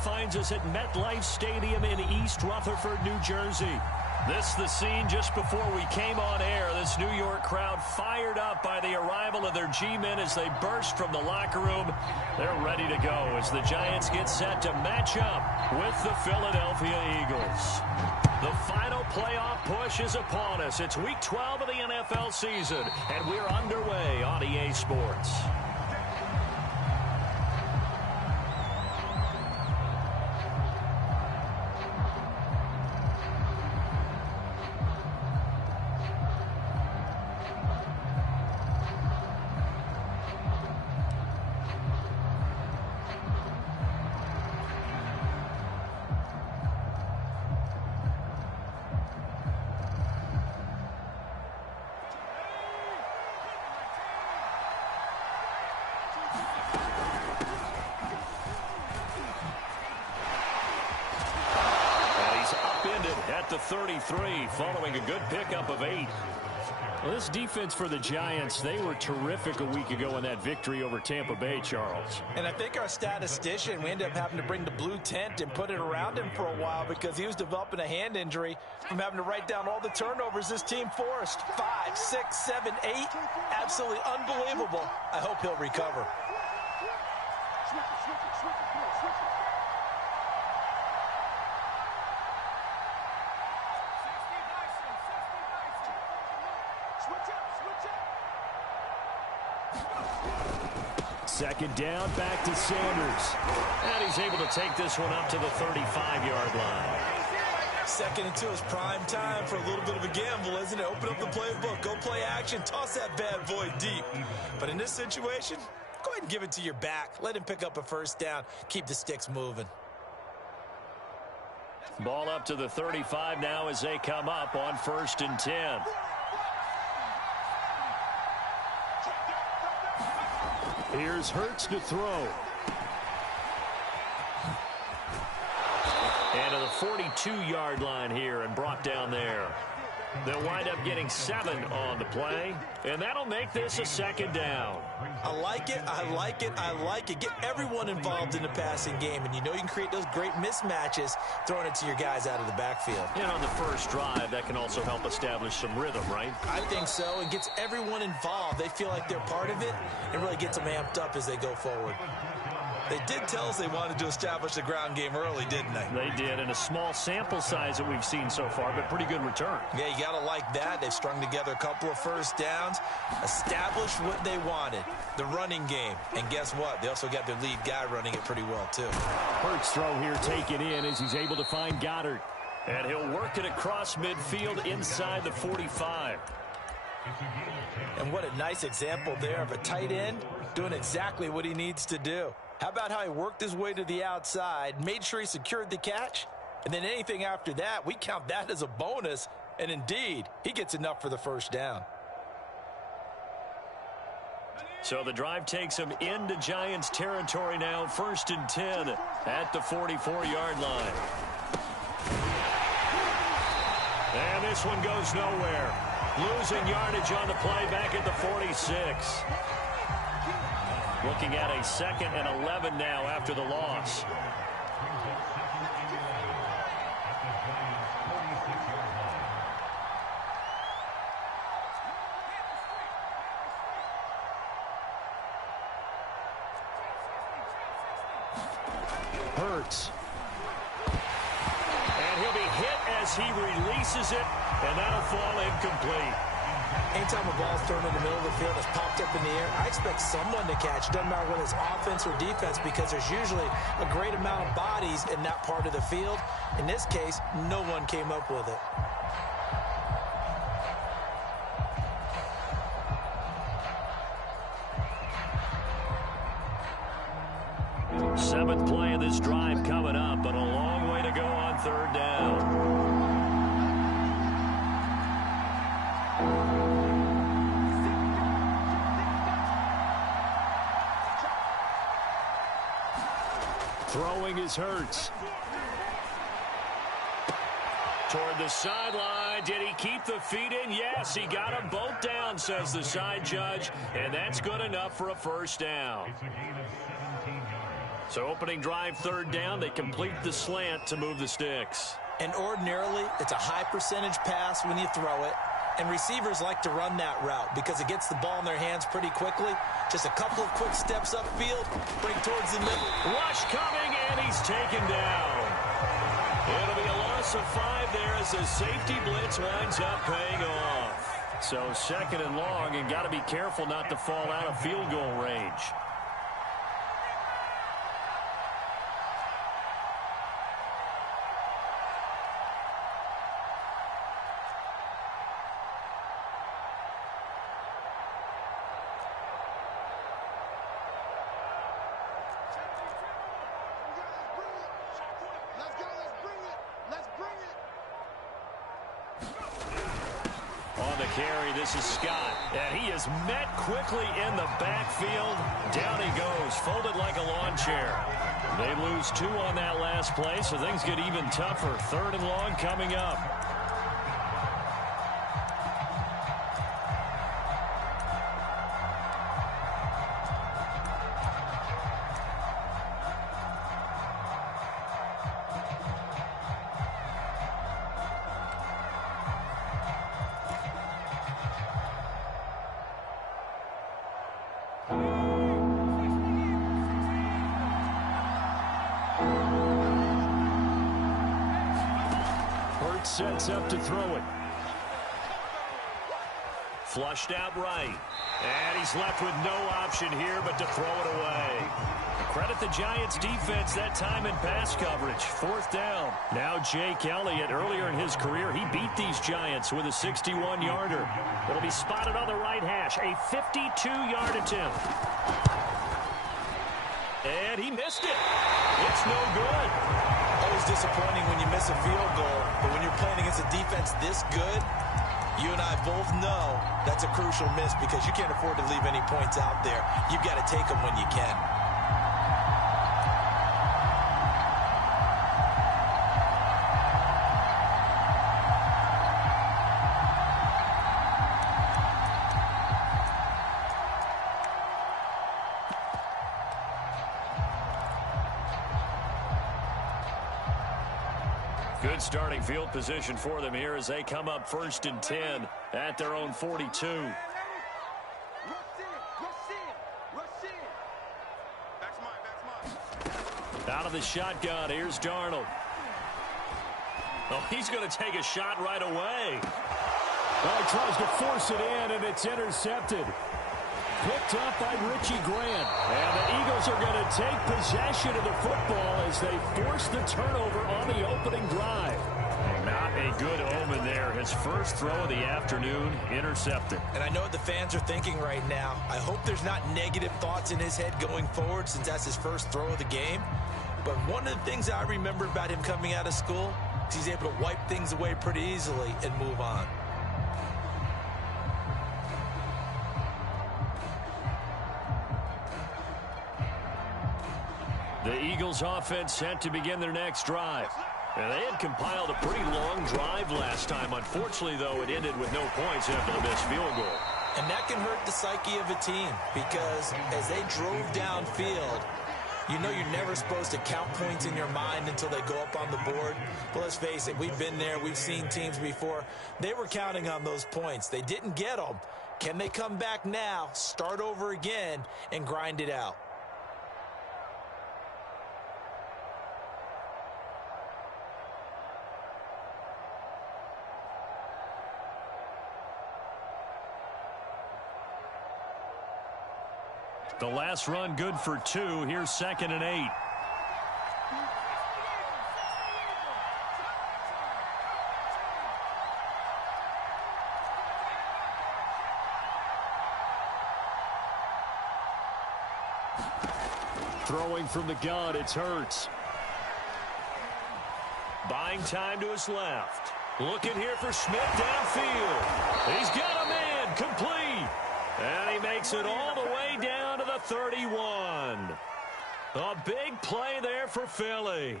finds us at MetLife Stadium in East Rutherford, New Jersey. This the scene just before we came on air. This New York crowd fired up by the arrival of their G-men as they burst from the locker room. They're ready to go as the Giants get set to match up with the Philadelphia Eagles. The final playoff push is upon us. It's Week 12 of the NFL season, and we're underway on EA Sports. At the 33, following a good pickup of 8. Well, this defense for the Giants, they were terrific a week ago in that victory over Tampa Bay, Charles. And I think our statistician, we ended up having to bring the blue tent and put it around him for a while because he was developing a hand injury from having to write down all the turnovers this team forced. 5, 6, 7, 8. Absolutely unbelievable. I hope he'll recover. Second down, back to Sanders. And he's able to take this one up to the 35-yard line. Second and 2 is prime time for a little bit of a gamble, isn't it? Open up the playbook, go play action, toss that bad boy deep. But in this situation, go ahead and give it to your back. Let him pick up a first down. Keep the sticks moving. Ball up to the 35 now as they come up on 1st and 10. Here's Hurts to throw. And to the 42-yard line here and brought down there. They'll wind up getting 7 on the play, and that'll make this a second down. I like it, I like it, I like it. Get everyone involved in the passing game, and you know you can create those great mismatches throwing it to your guys out of the backfield. And on the first drive, that can also help establish some rhythm, right? I think so. It gets everyone involved. They feel like they're part of it, and really gets them amped up as they go forward. They did tell us they wanted to establish the ground game early, didn't they? They did, and a small sample size that we've seen so far, but pretty good return. Yeah, you got to like that. They've strung together a couple of first downs, established what they wanted, the running game. And guess what? They also got their lead guy running it pretty well, too. Hurts throw here taken in as he's able to find Goddard. And he'll work it across midfield inside the 45. And what a nice example there of a tight end doing exactly what he needs to do. How about how he worked his way to the outside, made sure he secured the catch, and then anything after that, we count that as a bonus, and indeed, he gets enough for the first down. So the drive takes him into Giants territory now, 1st and 10 at the 44-yard line. And this one goes nowhere. Losing yardage on the play back at the 46. Looking at a 2nd and 11 now after the loss. Hurts. And he'll be hit as he releases it, and that'll fall incomplete. Anytime a ball's thrown in the middle of the field, it's popped up in the air, I expect someone to catch. Doesn't matter whether it's offense or defense, because there's usually a great amount of bodies in that part of the field. In this case, no one came up with it. Seventh play of this drive coming up, but a long way to go on 3rd down. Throwing is Hurts. Toward the sideline. Did he keep the feet in? Yes, he got them both down, says the side judge, and that's good enough for a first down. So opening drive, third down, they complete the slant to move the sticks. And ordinarily, it's a high percentage pass when you throw it. And receivers like to run that route because it gets the ball in their hands pretty quickly. Just a couple of quick steps upfield, break towards the middle. Rush coming, and he's taken down. It'll be a loss of 5 there as the safety blitz winds up paying off. So second and long, and got to be careful not to fall out of field goal range. Carry, this is Scott, and he is met quickly in the backfield. Down he goes, folded like a lawn chair. They lose 2 on that last play, so things get even tougher. Third and long coming up. Sets up to throw it. Flushed out right. And he's left with no option here but to throw it away. Credit the Giants defense that time in pass coverage. Fourth down. Now Jake Elliott, earlier in his career, he beat these Giants with a 61-yarder. It'll be spotted on the right hash. A 52-yard attempt. And he missed it. It's no good. Always disappointing when you miss a field goal, but when you're playing against a defense this good, you and I both know that's a crucial miss because you can't afford to leave any points out there. You've got to take them when you can. Good starting field position for them here as they come up 1st and 10 at their own 42. Out of the shotgun, here's Darnold. Oh, he's going to take a shot right away. He tries to force it in, and it's intercepted. Picked up by Richie Grant. And the Eagles are going to take possession of the football as they force the turnover on the opening drive. Not a good omen there. His first throw of the afternoon, intercepted. And I know what the fans are thinking right now. I hope there's not negative thoughts in his head going forward since that's his first throw of the game. But one of the things I remember about him coming out of school is he's able to wipe things away pretty easily and move on. The Eagles offense set to begin their next drive. And they had compiled a pretty long drive last time. Unfortunately, though, it ended with no points after the missed field goal. And that can hurt the psyche of a team because as they drove downfield, you know you're never supposed to count points in your mind until they go up on the board. But let's face it, we've been there. We've seen teams before. They were counting on those points. They didn't get them. Can they come back now, start over again, and grind it out? The last run good for 2. Here's 2nd and 8. Throwing from the gun, it's Hurts. Buying time to his left. Looking here for Smith downfield. He's got a man, complete. And he makes it all the way down to the 31. A big play there for Philly.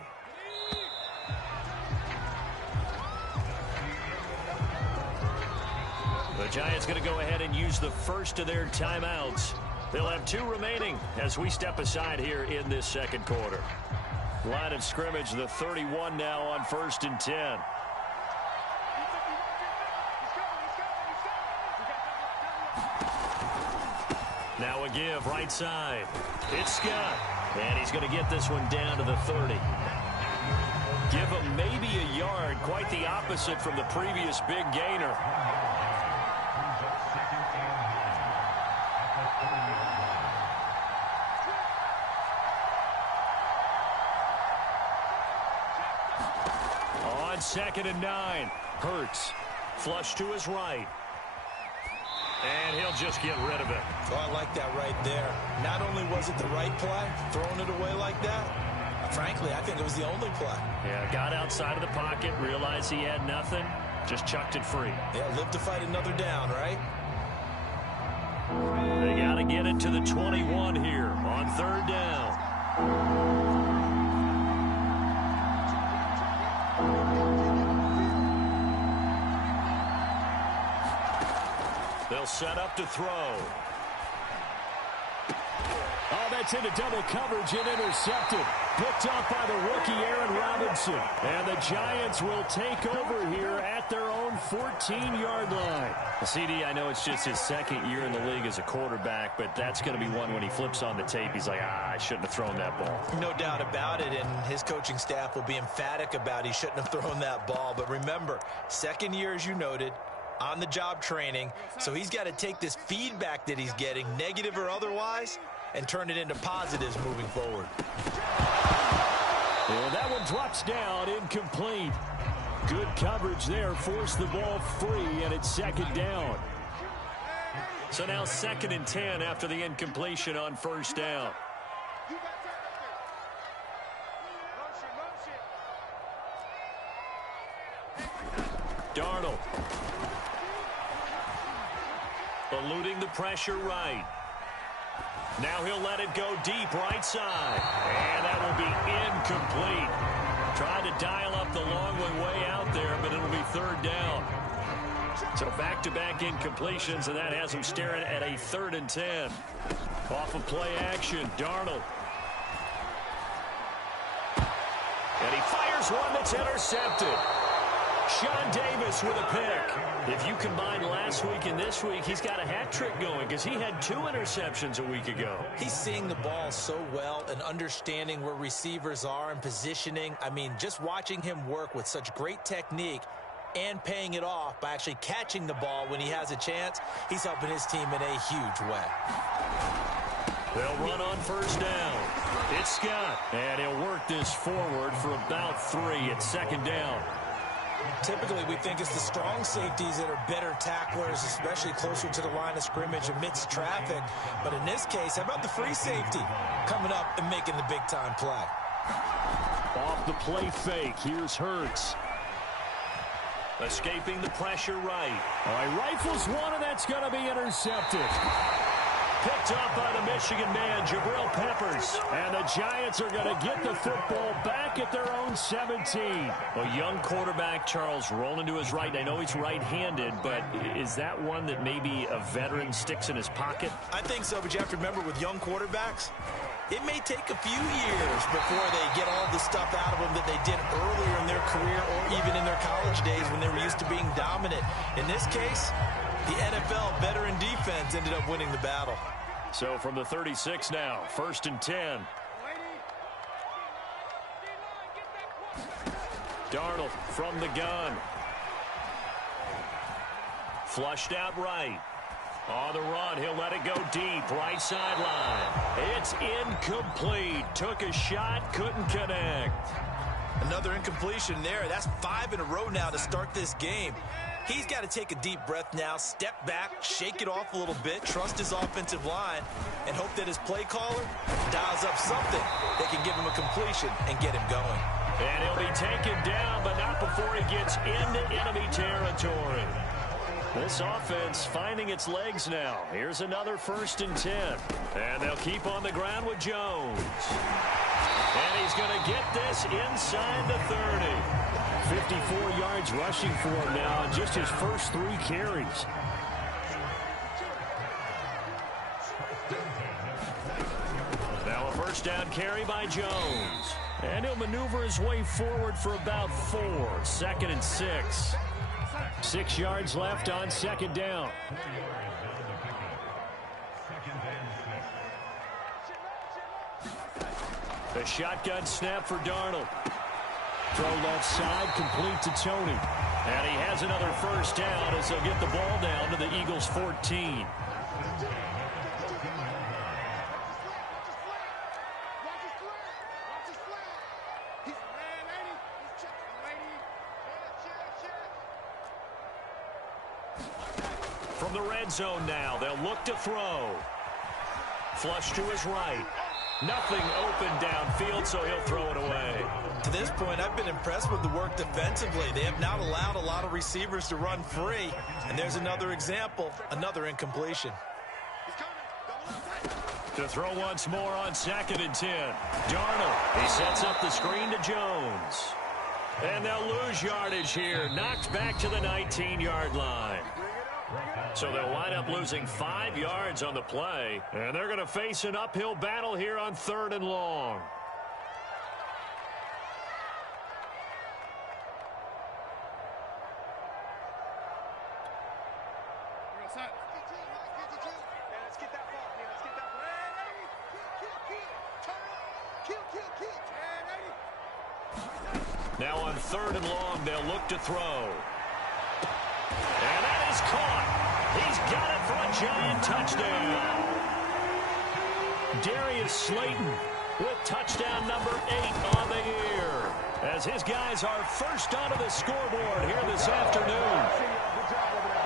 The Giants going to go ahead and use the first of their timeouts. They'll have 2 remaining as we step aside here in this second quarter. Line of scrimmage, the 31 now on 1st and 10. Now a give right side. It's Scott. And he's going to get this one down to the 30. Give him maybe a yard. Quite the opposite from the previous big gainer. On 2nd and 9. Hurts. Flush to his right. And he'll just get rid of it. Oh, I like that right there. Not only was it the right play, throwing it away like that, frankly, I think it was the only play. Yeah, got outside of the pocket, realized he had nothing, just chucked it free. Yeah, live to fight another down, right? They got to get it to the 21 here on 3rd down. They'll set up to throw. Oh, that's into double coverage and intercepted. Picked off by the rookie Aaron Robinson. And the Giants will take over here at their own 14-yard line. CD, I know it's just his 2nd year in the league as a quarterback, but that's going to be one when he flips on the tape. He's like, I shouldn't have thrown that ball. No doubt about it, and his coaching staff will be emphatic about he shouldn't have thrown that ball. But remember, 2nd year, as you noted, on-the-job training, so he's got to take this feedback that he's getting, negative or otherwise, and turn it into positives moving forward. And that one drops down, incomplete. Good coverage there, forced the ball free, and it's 2nd down. So now 2nd and 10 after the incompletion on 1st down. Darnold. Eluding the pressure right. Now he'll let it go deep right side. And that will be incomplete. Tried to dial up the long one way out there, but it'll be 3rd down. So back-to-back incompletions, and that has him staring at a 3rd and 10. Off of play action, Darnold. And he fires one that's intercepted. Sean Davis with a pick. If you combine last week and this week, he's got a hat trick going because he had 2 interceptions a week ago. He's seeing the ball so well and understanding where receivers are and positioning. I mean, just watching him work with such great technique and paying it off by actually catching the ball when he has a chance, he's helping his team in a huge way. They'll run on 1st down. It's Scott, and he'll work this forward for about 3 at 2nd down. Typically, we think it's the strong safeties that are better tacklers, especially closer to the line of scrimmage amidst traffic. But in this case, how about the free safety coming up and making the big-time play? Off the play fake, here's Hurts. Escaping the pressure right. All right, rifles one, and that's going to be intercepted. Picked up by the Michigan man, Jabril Peppers. And the Giants are going to get the football back at their own 17. A young quarterback, Charles, rolling to his right. I know he's right-handed, but is that one that maybe a veteran sticks in his pocket? I think so, but you have to remember with young quarterbacks, it may take a few years before they get all the stuff out of them that they did earlier in their career or even in their college days when they were used to being dominant. In this case, the NFL veteran defense ended up winning the battle. So from the 36 now, 1st and 10. Darnold from the gun. Flushed out right. On the run, he'll let it go deep, right sideline. It's incomplete. Took a shot, couldn't connect. Another incompletion there. That's 5 in a row now to start this game. He's got to take a deep breath now, step back, shake it off a little bit, trust his offensive line, and hope that his play caller dials up something that can give him a completion and get him going. And he'll be taken down, but not before he gets into enemy territory. This offense finding its legs now. Here's another 1st and 10. And they'll keep on the ground with Jones. And he's going to get this inside the 30. 54 yards rushing for him now in just his first 3 carries. down carry by Jones. And he'll maneuver his way forward for about 4. 2nd and 6. 6 yards left on 2nd down. The shotgun snap for Darnold. Throw left side, complete to Tony. And he has another 1st down as they'll get the ball down to the Eagles' 14. From the red zone now, they'll look to throw. Flush to his right. Nothing open downfield, so he'll throw it away. To this point, I've been impressed with the work defensively. They have not allowed a lot of receivers to run free. And there's another example, another incompletion. To throw once more on 2nd and 10. Darnold, he sets up the screen to Jones. And they'll lose yardage here. Knocked back to the 19-yard line. So they'll wind up losing 5 yards on the play. And they're going to face an uphill battle here on 3rd and long. Now on 3rd and long, they'll look to throw. And that is caught. He's got it for a giant touchdown. Darius Slayton with touchdown number 8 on the year. As his guys are first onto the scoreboard here this afternoon.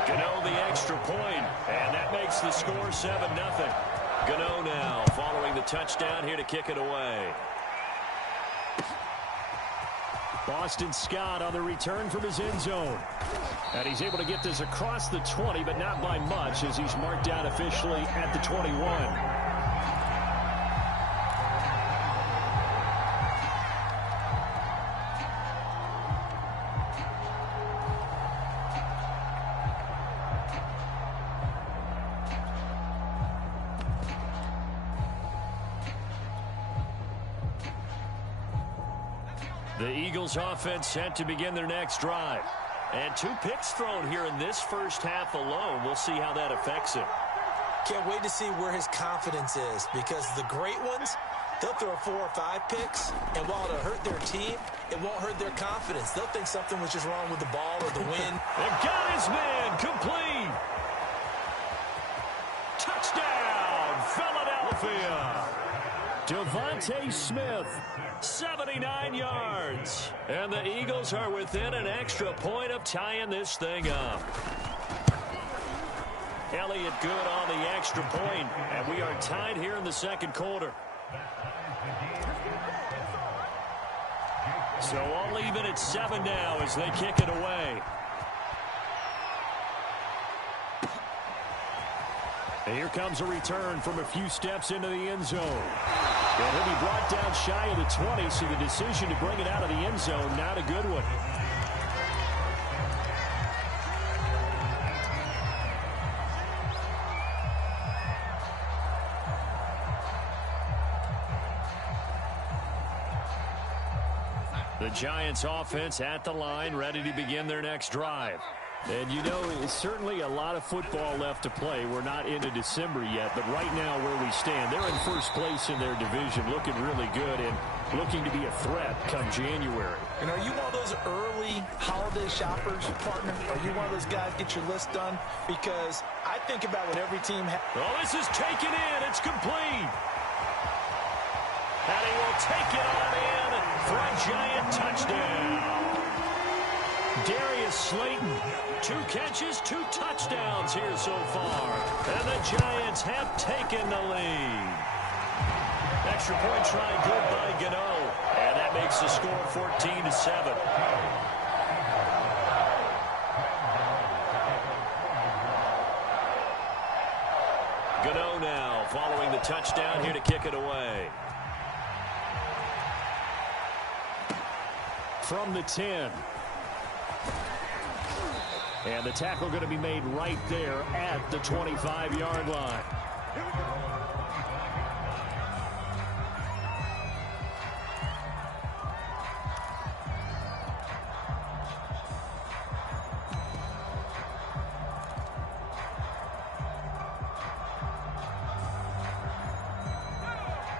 Gano the extra point, and that makes the score 7-0. Gano now following the touchdown here to kick it away. Boston Scott on the return from his end zone. And he's able to get this across the 20, but not by much as he's marked down officially at the 21. The Eagles offense set to begin their next drive. And 2 picks thrown here in this first half alone. We'll see how that affects him. Can't wait to see where his confidence is, because the great ones, they'll throw 4 or 5 picks, and while it'll hurt their team, it won't hurt their confidence. They'll think something was just wrong with the ball or the wind. And got his man complete. Touchdown, Philadelphia. Devontae Smith, 79 yards. And the Eagles are within an extra point of tying this thing up. Elliott good on the extra point, and we are tied here in the second quarter. So all even at 7 now as they kick it away. And here comes a return from a few steps into the end zone. And he'll be brought down shy of the 20, so the decision to bring it out of the end zone, not a good one. The Giants offense at the line, ready to begin their next drive. And you know, it's certainly a lot of football left to play. We're not into December yet, but right now where we stand, they're in first place in their division, looking really good and looking to be a threat come January. And are you one of those early holiday shoppers, partner? Are you one of those guys get your list done? Because I think about what every team has. Oh, this is taken in. It's complete. And he will take it on in for a giant touchdown. Darius Slayton, 2 catches, 2 touchdowns here so far. And the Giants have taken the lead. Extra point try good by Gano. And that makes the score 14-7. Gano now following the touchdown here to kick it away. From the 10. And the tackle going to be made right there at the 25-yard line.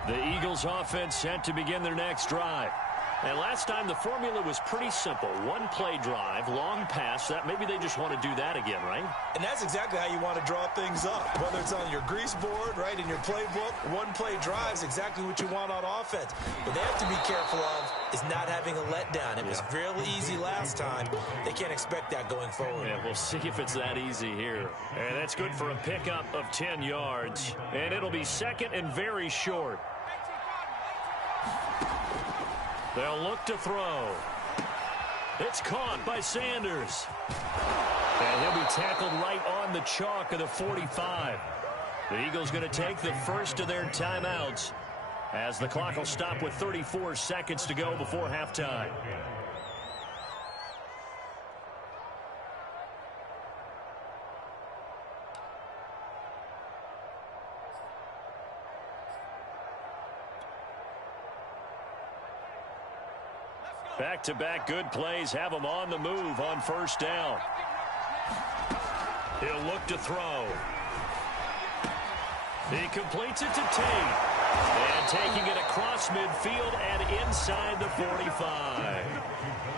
The Eagles offense set to begin their next drive. And last time the formula was pretty simple. One play drive, long pass. That maybe they just want to do that again, right? And that's exactly how you want to draw things up. Whether it's on your grease board, right, in your playbook, one play drive is exactly what you want on offense. What they have to be careful of is not having a letdown. It was really easy last time. They can't expect that going forward. Yeah, we'll see if it's that easy here. And that's good for a pickup of 10 yards. And it'll be second and very short. They'll look to throw. It's caught by Sanders. And he'll be tackled right on the chalk of the 45. The Eagles going to take the first of their timeouts as the clock will stop with 34 seconds to go before halftime. Back-to-back good plays have them on the move on first down. He'll look to throw. He completes it to Tate. And taking it across midfield and inside the 45.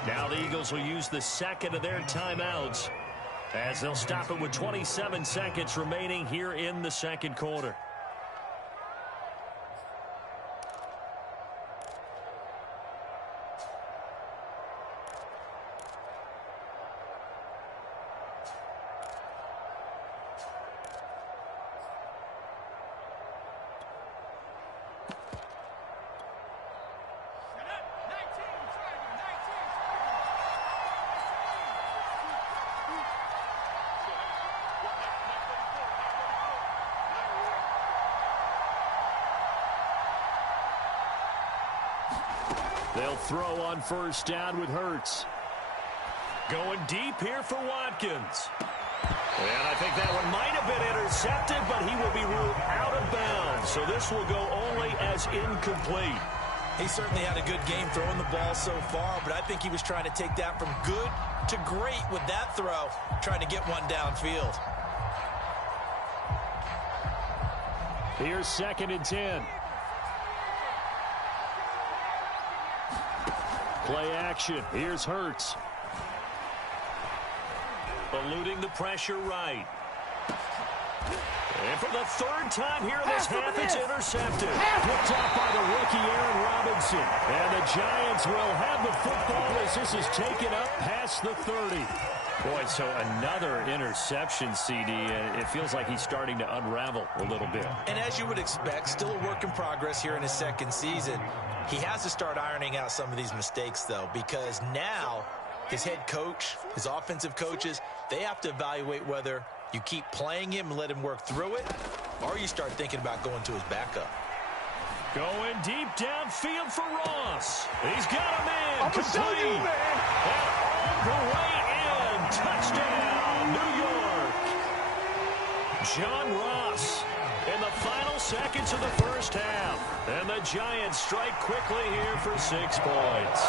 Now the Eagles will use the second of their timeouts as they'll stop it with 27 seconds remaining here in the second quarter. They'll throw on first down with Hurts. Going deep here for Watkins. And I think that one might have been intercepted, but he will be ruled out of bounds. So this will go only as incomplete. He certainly had a good game throwing the ball so far, but I think he was trying to take that from good to great with that throw, trying to get one downfield. Here's second and 10. Play action. Here's Hurts. Eluding the pressure right. And for the third time here in this half, it's intercepted. Picked up by the rookie Aaron Robinson. And the Giants will have the football as this is taken up past the 30. Boy, so another interception, CD. It feels like he's starting to unravel a little bit. And as you would expect, still a work in progress here in his second season. He has to start ironing out some of these mistakes, though, because now his head coach, his offensive coaches, they have to evaluate whether you keep playing him and let him work through it, or you start thinking about going to his backup. Going deep downfield for Ross. He's got a man. I'm going to show you, man. And all the way in. Touchdown, New York. John Ross in the final seconds of the first half. And the Giants strike quickly here for 6 points.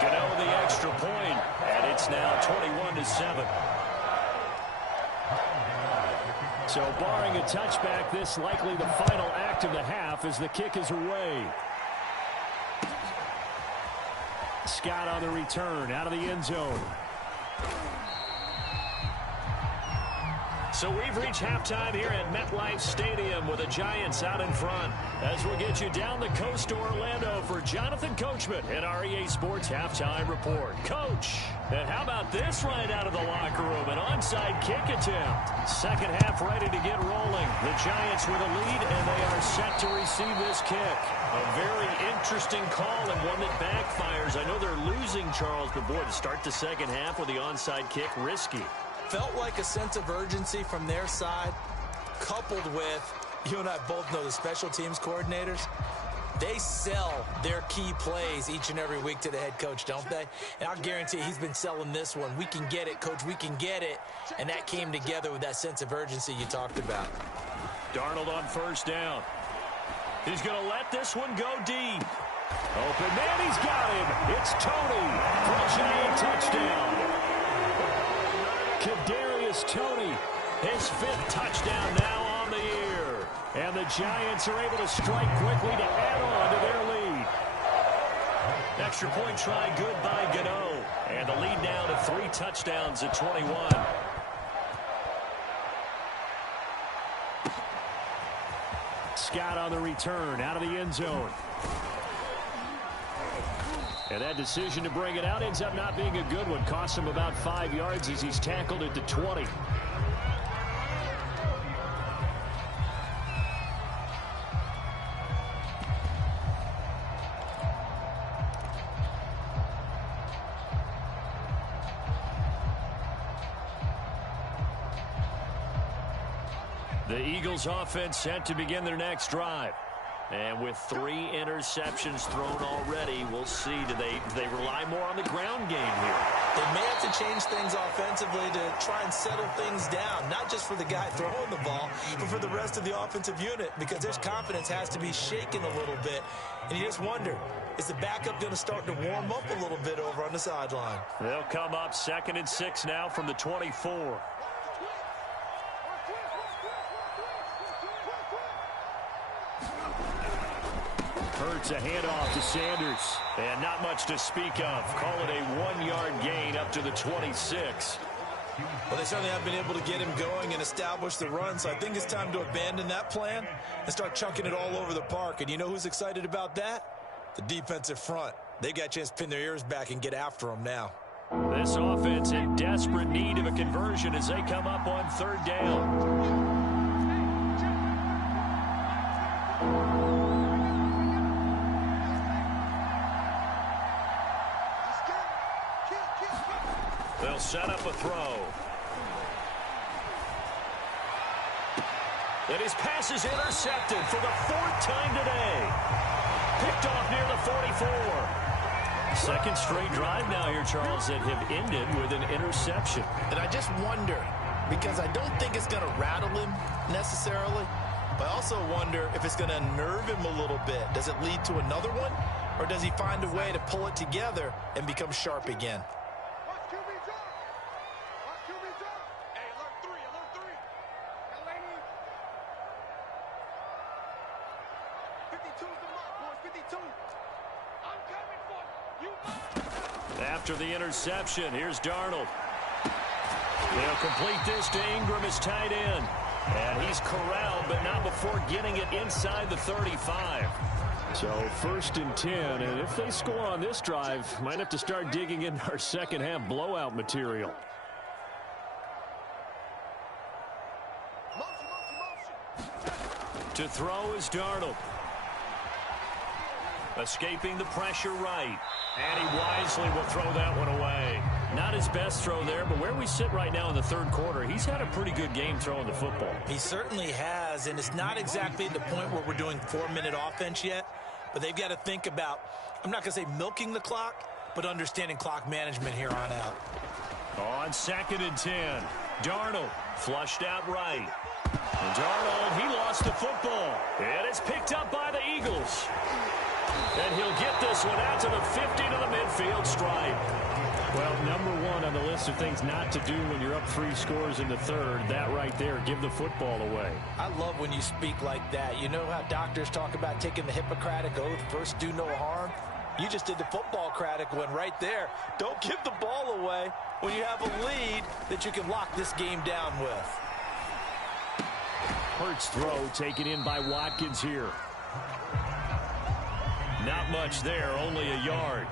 Gano the extra point, and it's now 21-7. So barring a touchback, this likely the final act of the half as the kick is away. Scott on the return out of the end zone. So we've reached halftime here at MetLife Stadium with the Giants out in front. As we'll get you down the coast to Orlando for Jonathan Coachman and our EA Sports Halftime Report. Coach, and how about this right out of the locker room? An onside kick attempt. Second half ready to get rolling. The Giants with a lead, and they are set to receive this kick. A very interesting call and one that backfires. I know they're losing, Charles, but boy, to start the second half with the onside kick, risky. Felt like a sense of urgency from their side, coupled with, you and I both know the special teams coordinators, they sell their key plays each and every week to the head coach, don't they? And I'll guarantee he's been selling this one. We can get it, coach, we can get it. And that came together with that sense of urgency you talked about. Darnold on first down. He's going to let this one go deep. Open man, he's got him. It's Tony for a Giant touchdown. Kadarius Toney, his 5th touchdown now on the year. And the Giants are able to strike quickly to add on to their lead. Extra point try good by Gano. And the lead now to 3 touchdowns at 21. Scott on the return out of the end zone. And that decision to bring it out ends up not being a good one. Costs him about 5 yards as he's tackled at the 20. The Eagles offense set to begin their next drive. And with 3 interceptions thrown already, we'll see. Do they rely more on the ground game here? They may have to change things offensively to try and settle things down, not just for the guy throwing the ball, but for the rest of the offensive unit, because their confidence has to be shaken a little bit. And you just wonder, is the backup going to start to warm up a little bit over on the sideline? They'll come up 2nd and 6 now from the 24. Hurts a handoff to Sanders. And not much to speak of. Call it a 1-yard gain up to the 26. Well, they certainly have been able to get him going and establish the run, so I think it's time to abandon that plan and start chucking it all over the park. And you know who's excited about that? The defensive front. They got a chance to pin their ears back and get after them now. This offense in desperate need of a conversion as they come up on 3rd down. They'll set up a throw. And his pass is intercepted for the 4th time today. Picked off near the 44. 2nd straight drive now here, Charles, that have ended with an interception. And I just wonder, because I don't think it's going to rattle him necessarily, but I also wonder if it's going to unnerve him a little bit. Does it lead to another one, or does he find a way to pull it together and become sharp again? After the interception, here's Darnold. They'll complete this to Ingram, his tight end. And he's corralled, but not before getting it inside the 35. So 1st and 10, and if they score on this drive, might have to start digging in our second half blowout material. To throw is Darnold. Escaping the pressure right. And he wisely will throw that one away. Not his best throw there, but where we sit right now in the 3rd quarter, he's had a pretty good game throwing the football. He certainly has, and it's not exactly at the point where we're doing 4-minute offense yet, but they've got to think about, I'm not going to say milking the clock, but understanding clock management here on out. On 2nd and 10, Darnold flushed out right. And Darnold, he lost the football. And it's picked up by the Eagles. And he'll get this one out to the 50 to the midfield stripe. Well, #1 on the list of things not to do when you're up 3 scores in the 3rd, that right there, give the football away. I love when you speak like that. You know how doctors talk about taking the Hippocratic Oath, first do no harm? You just did the football-cratic one right there. Don't give the ball away when you have a lead that you can lock this game down with. Hurts throw taken in by Watkins here. Not much there, only a yard.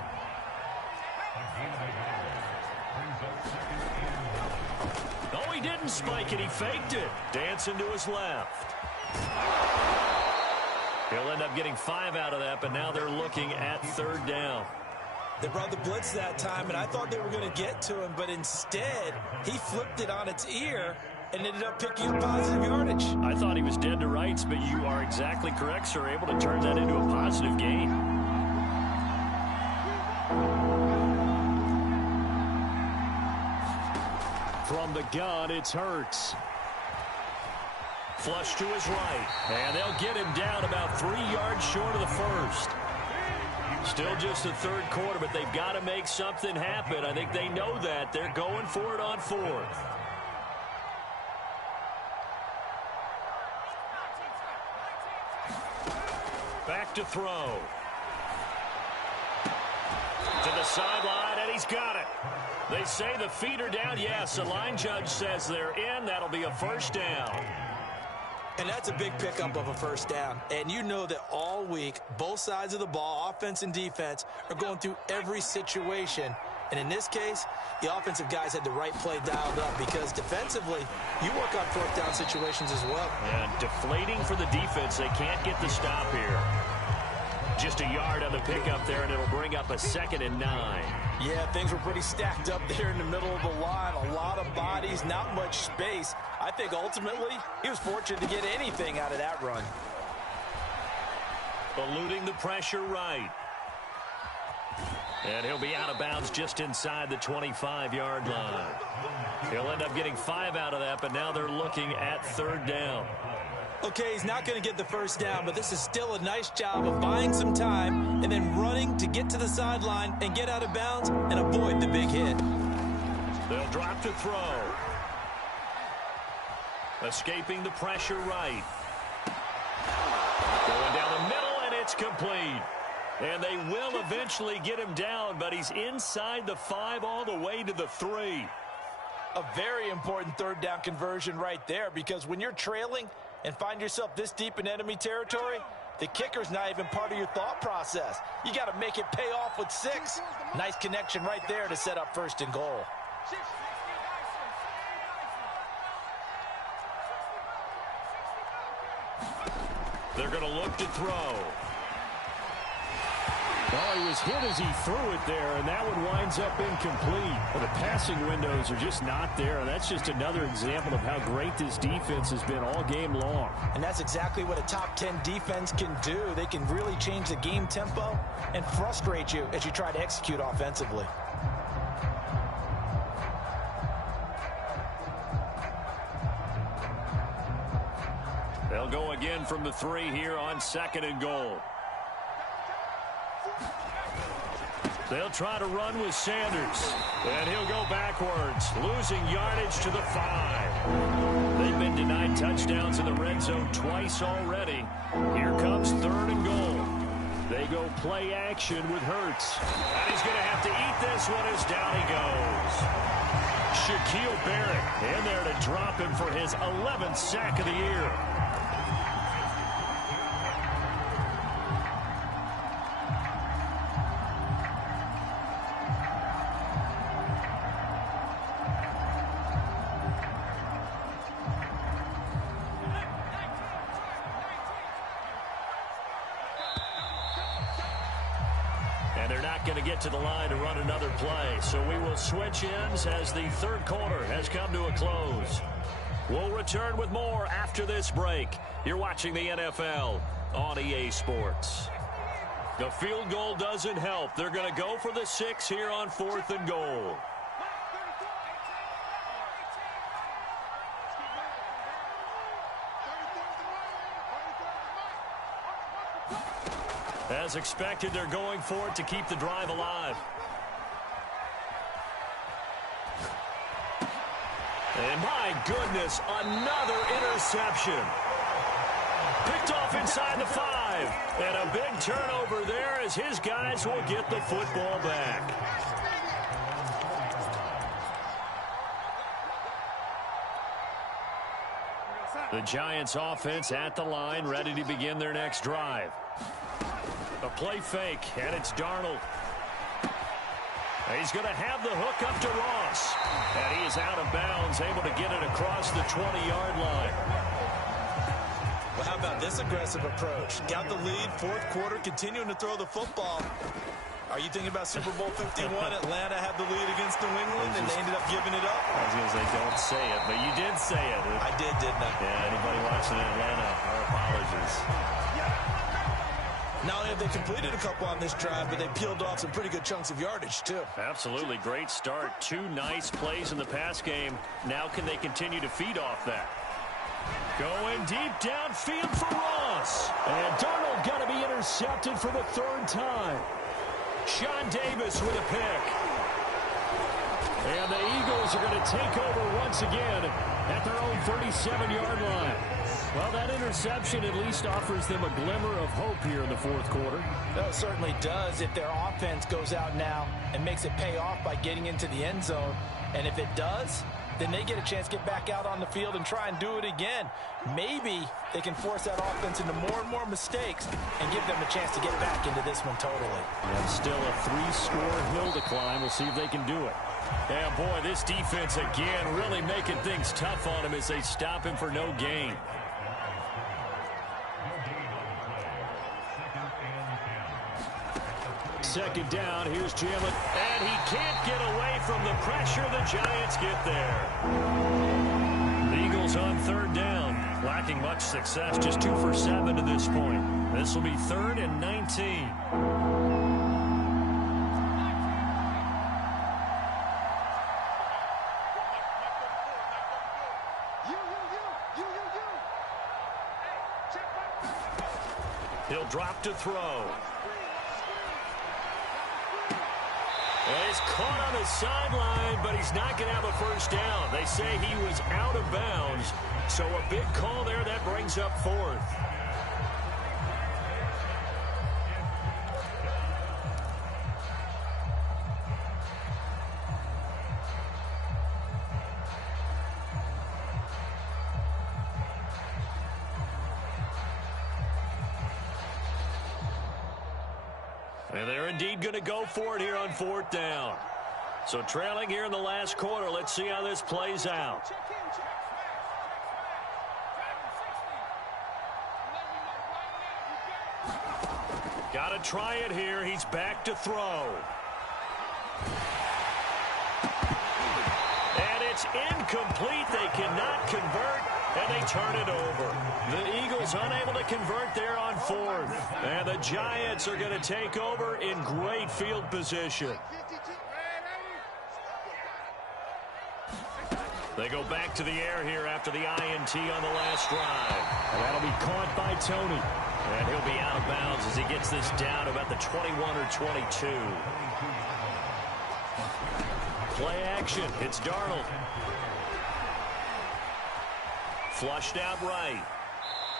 Oh, he didn't spike it, he faked it. Dancing to his left. He'll end up getting 5 out of that, but now they're looking at 3rd down. They brought the blitz that time, and I thought they were going to get to him, but instead, he flipped it on its ear and ended up picking up positive yardage. I thought he was dead to rights, but you are exactly correct, sir. Able to turn that into a positive gain. From the gun, it's Hurts. Flush to his right, and they'll get him down about 3 yards short of the 1st. Still just the 3rd quarter, but they've got to make something happen. I think they know that. They're going for it on 4th. look to throw. To the sideline, and he's got it. They say the feet are down. Yes, the line judge says they're in. That'll be a first down. And that's a big pickup of a first down. And you know that all week, both sides of the ball, offense and defense, are going through every situation. And in this case, the offensive guys had the right play dialed up because defensively, you work on fourth down situations as well. And deflating for the defense. They can't get the stop here. Just a yard on the pickup there, and it'll bring up a 2nd and 9. Yeah, things were pretty stacked up there in the middle of the line. A lot of bodies, not much space. I think ultimately he was fortunate to get anything out of that run. Eluding the pressure right. And he'll be out of bounds just inside the 25-yard line. He'll end up getting 5 out of that, but now they're looking at 3rd down. Okay, he's not going to get the first down, but this is still a nice job of buying some time and then running to get to the sideline and get out of bounds and avoid the big hit. They'll drop to throw. Escaping the pressure right. Going down the middle, and it's complete. And they will eventually get him down, but he's inside the 5 all the way to the 3. A very important 3rd down conversion right there, because when you're trailing and find yourself this deep in enemy territory, the kicker's not even part of your thought process. You got to make it pay off with 6. Nice connection right there to set up 1st and goal. They're going to look to throw. Well, he was hit as he threw it there, and that one winds up incomplete. Well, the passing windows are just not there, and that's just another example of how great this defense has been all game long. And that's exactly what a top 10 defense can do. They can really change the game tempo and frustrate you as you try to execute offensively. They'll go again from the 3 here on 2nd and goal. They'll try to run with Sanders. And he'll go backwards, losing yardage to the 5. They've been denied touchdowns in the red zone twice already. Here comes 3rd and goal. They go play action with Hurts. And he's going to have to eat this one as down he goes. Shaquille Barrett in there to drop him for his 11th sack of the year. And they're not going to get to the line to run another play. So we will switch ends as the 3rd quarter has come to a close. We'll return with more after this break. You're watching the NFL on EA Sports. The field goal doesn't help. They're going to go for the 6 here on 4th and goal. As expected, they're going for it to keep the drive alive. And my goodness, another interception. Picked off inside the 5. And a big turnover there as his guys will get the football back. The Giants offense at the line, ready to begin their next drive. A play fake, and it's Darnold. He's going to have the hook up to Ross. And he is out of bounds, able to get it across the 20-yard line. Well, how about this aggressive approach? Got the lead, 4th quarter, continuing to throw the football. Are you thinking about Super Bowl 51? Atlanta had the lead against New England, and they ended up giving it up? I was going to say, don't say it, but you did say it. I did, didn't I? Yeah, anybody watching Atlanta, our apologies. Not only have they completed a couple on this drive, but they peeled off some pretty good chunks of yardage, too. Absolutely. Great start. 2 nice plays in the pass game. Now can they continue to feed off that? Going deep downfield for Ross. And Darnold got to be intercepted for the 3rd time. Sean Davis with a pick. And the Eagles are going to take over once again at their own 37-yard line. Well, that interception at least offers them a glimmer of hope here in the fourth quarter. Well, it certainly does if their offense goes out now and makes it pay off by getting into the end zone. And if it does, then they get a chance to get back out on the field and try and do it again. Maybe they can force that offense into more and more mistakes and give them a chance to get back into this one totally. And still a 3-score hill to climb. We'll see if they can do it. Yeah, boy, this defense again really making things tough on him as they stop him for no gain. Second down, here's Jalen. And he can't get away from the pressure. The Giants get there. The Eagles on third down. Lacking much success, just 2 for 7 to this point. This will be 3rd and 19. He'll drop to throw. And he's caught on the sideline, but he's not going to have a first down. They say he was out of bounds, so a big call there that brings up 4th. And they're indeed going to go for it here on 4th down. So trailing here in the last quarter. Let's see how this plays out. Got to try it here. He's back to throw. And it's incomplete. They cannot convert, and they turn it over. The Eagles unable to convert there on 4th. And the Giants are going to take over in great field position. They go back to the air here after the INT on the last drive. And that'll be caught by Tony. And he'll be out of bounds as he gets this down about the 21 or 22. Play action. It's Darnold. Flushed out right.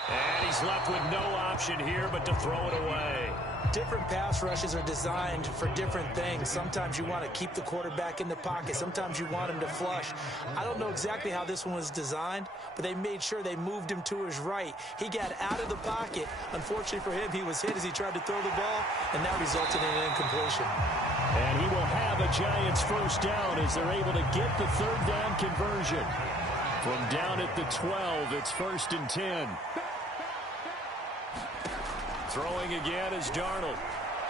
And he's left with no option here but to throw it away. Different pass rushes are designed for different things. Sometimes you want to keep the quarterback in the pocket. Sometimes you want him to flush. I don't know exactly how this one was designed, but they made sure they moved him to his right. He got out of the pocket. Unfortunately for him, he was hit as he tried to throw the ball, and that resulted in an incompletion. And he will have a Giants first down as they're able to get the 3rd down conversion. From down at the 12, it's 1st and 10. Throwing again is Darnold.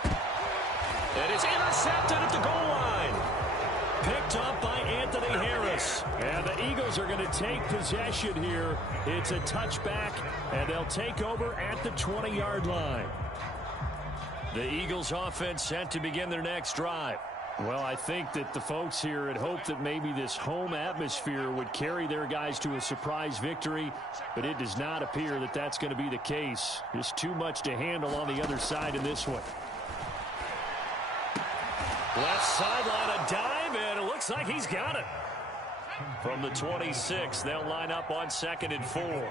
And it's intercepted at the goal line. Picked up by Anthony Harris. And the Eagles are going to take possession here. It's a touchback, and they'll take over at the 20-yard line. The Eagles offense set to begin their next drive. Well, I think that the folks here had hoped that maybe this home atmosphere would carry their guys to a surprise victory, but it does not appear that that's going to be the case. Just too much to handle on the other side in this one. Left sideline, a dive, and it looks like he's got it. From the 26, they'll line up on 2nd and 4.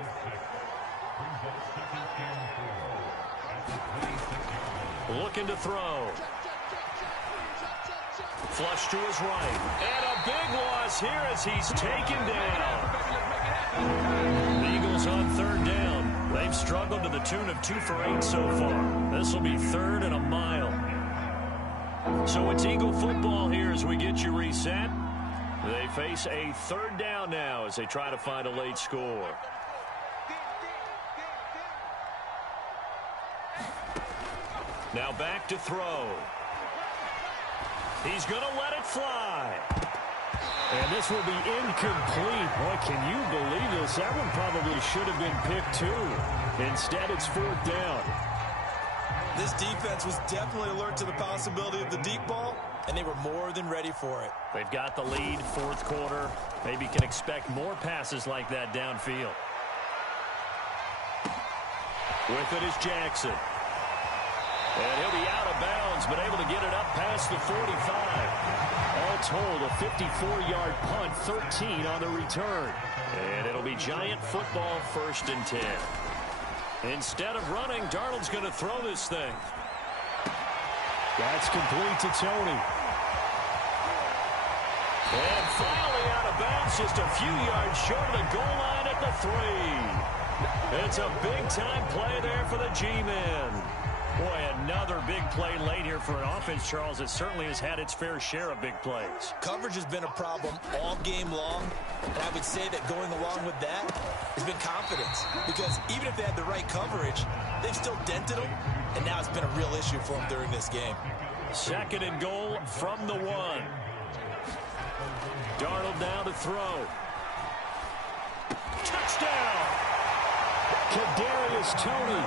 Looking to throw. Flush to his right. And a big loss here as he's taken down. The Eagles on 3rd down. They've struggled to the tune of 2 for 8 so far. This will be 3rd and a mile. So it's Eagle football here as we get you reset. They face a 3rd down now as they try to find a late score. Now back to throw. He's going to let it fly. And this will be incomplete. Boy, can you believe this? That one probably should have been picked too. Instead, it's 4th down. This defense was definitely alert to the possibility of the deep ball, and they were more than ready for it. They've got the lead, 4th quarter. Maybe can expect more passes like that downfield. With it is Jackson. And he'll be out of bounds, but able to get it up past the 45. All told, a 54-yard punt, 13 on the return. And it'll be Giant football, 1st and 10. Instead of running, Darnold's going to throw this thing. That's complete to Tony. And finally out of bounds, just a few yards short of the goal line at the 3. It's a big-time play there for the G-men. Boy, another big play late here for an offense, Charles. It certainly has had its fair share of big plays. Coverage has been a problem all game long, and I would say that going along with that has been confidence. Because even if they had the right coverage, they've still dented them, and now it's been a real issue for them during this game. 2nd and goal from the 1. Darnold now to throw. Touchdown! Kadarius Toney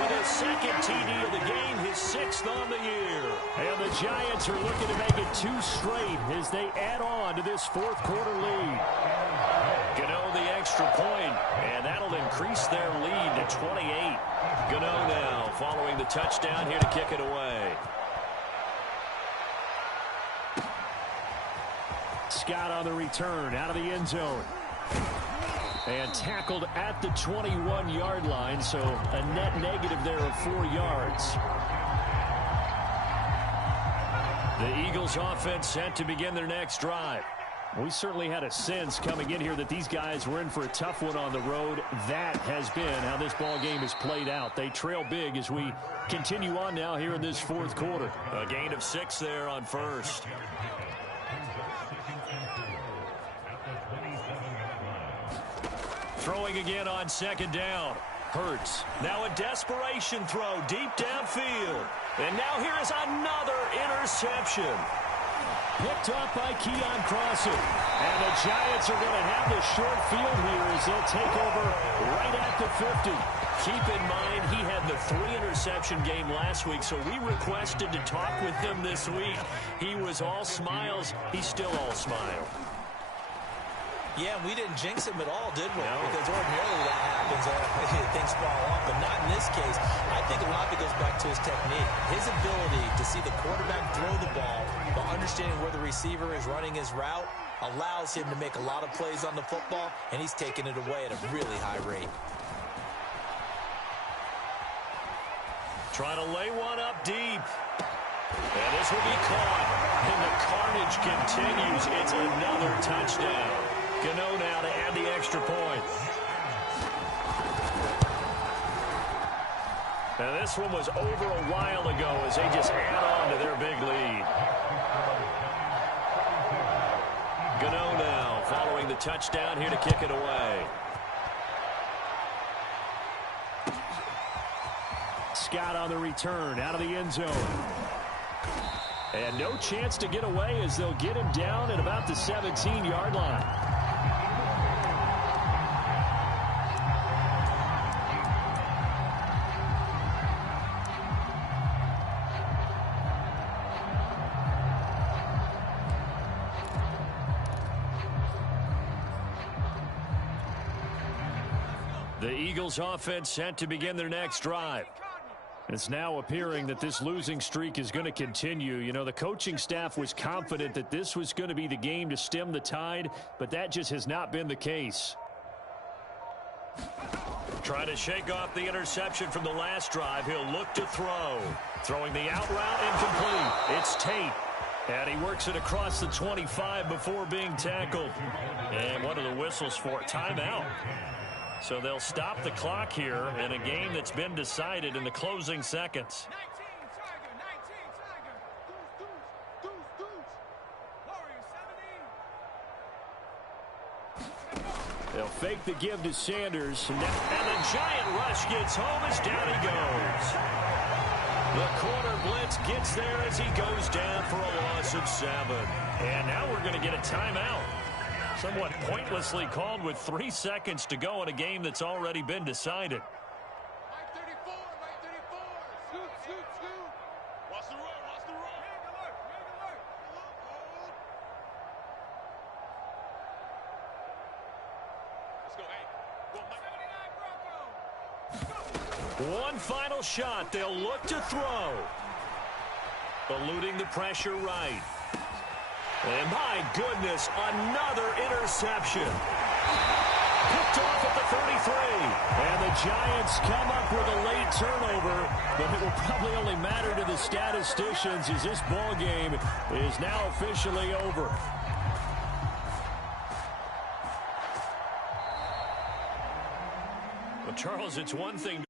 with his 2nd TD of the game, his 6th on the year. And the Giants are looking to make it 2 straight as they add on to this 4th quarter lead. Gano the extra point, and that'll increase their lead to 28. Gano now following the touchdown here to kick it away. Scott on the return out of the end zone. And tackled at the 21-yard line, so a net negative there of 4 yards. The Eagles offense set to begin their next drive. We certainly had a sense coming in here that these guys were in for a tough one on the road. That has been how this ball game has played out. They trail big as we continue on now here in this 4th quarter. A gain of 6 there on 1st. Throwing again on 2nd down. Hurts. Now a desperation throw deep downfield. And now here is another interception. Picked up by Keon Crossen. And the Giants are going to have the short field here as they'll take over right at the 50. Keep in mind he had the 3-interception game last week, so we requested to talk with him this week. He was all smiles. He's still all smile. Yeah, we didn't jinx him at all, did we? No. Because ordinarily that happens. Things fall off, but not in this case. I think a lot of it goes back to his technique. His ability to see the quarterback throw the ball while understanding where the receiver is running his route allows him to make a lot of plays on the football, and he's taking it away at a really high rate. Trying to lay one up deep. And this will be caught. And the carnage continues. It's another touchdown. Gano now to add the extra point. Now this one was over a while ago as they just add on to their big lead. Gano now following the touchdown here to kick it away. Scott on the return out of the end zone. And no chance to get away as they'll get him down at about the 17-yard line. The Eagles offense set to begin their next drive. It's now appearing that this losing streak is going to continue. You know, the coaching staff was confident that this was going to be the game to stem the tide, but that just has not been the case. Trying to shake off the interception from the last drive. He'll look to throw. Throwing the out route incomplete. It's Tate. And he works it across the 25 before being tackled. And what are the whistles for? Timeout. So they'll stop the clock here in a game that's been decided in the closing seconds. They'll fake the give to Sanders. And the giant rush gets home as down he goes. The corner blitz gets there as he goes down for a loss of 7. And now we're going to get a timeout. Somewhat pointlessly called with 3 seconds to go in a game that's already been decided. Right 34, right 34. Scoot, scoot, scoot. Watch the run, watch the run. Red alert, red alert. Let's go, hey. Go, Mike. 79 Bronco. One final shot. They'll look to throw. Eluding the pressure right. And my goodness, another interception. Picked off at the 33. And the Giants come up with a late turnover, but it will probably only matter to the statisticians as this ball game is now officially over. Well, Charles, it's one thing to